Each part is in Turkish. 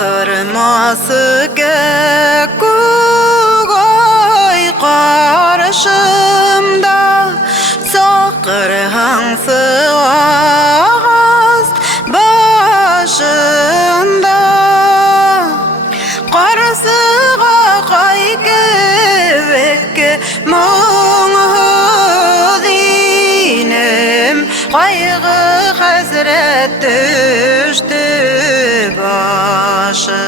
Sakırması koy karşımda, sakır hansı ağız başında. Karısığa kaygı muğu dinem, kaygı hasret düştü başıma.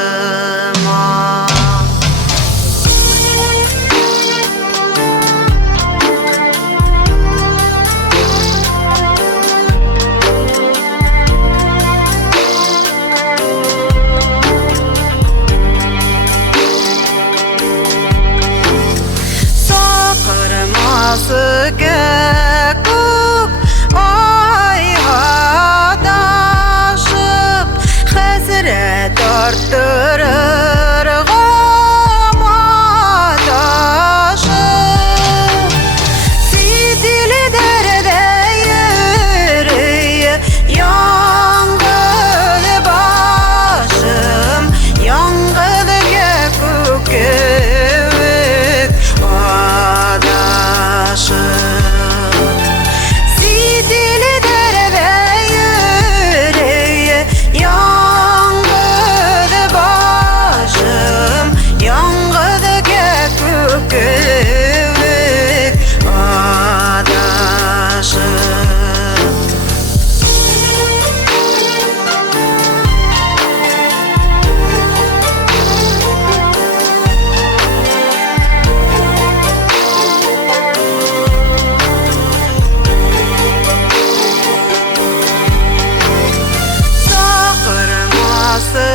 Sakırması kök ay hadaşıp, hasret arttırır gama taşıp. Sidili derde yürüye yangıl başım, yangıl kök Sidili derbe yüreğe yangıdı başım, yangıdı köpük adaşım. Sakırması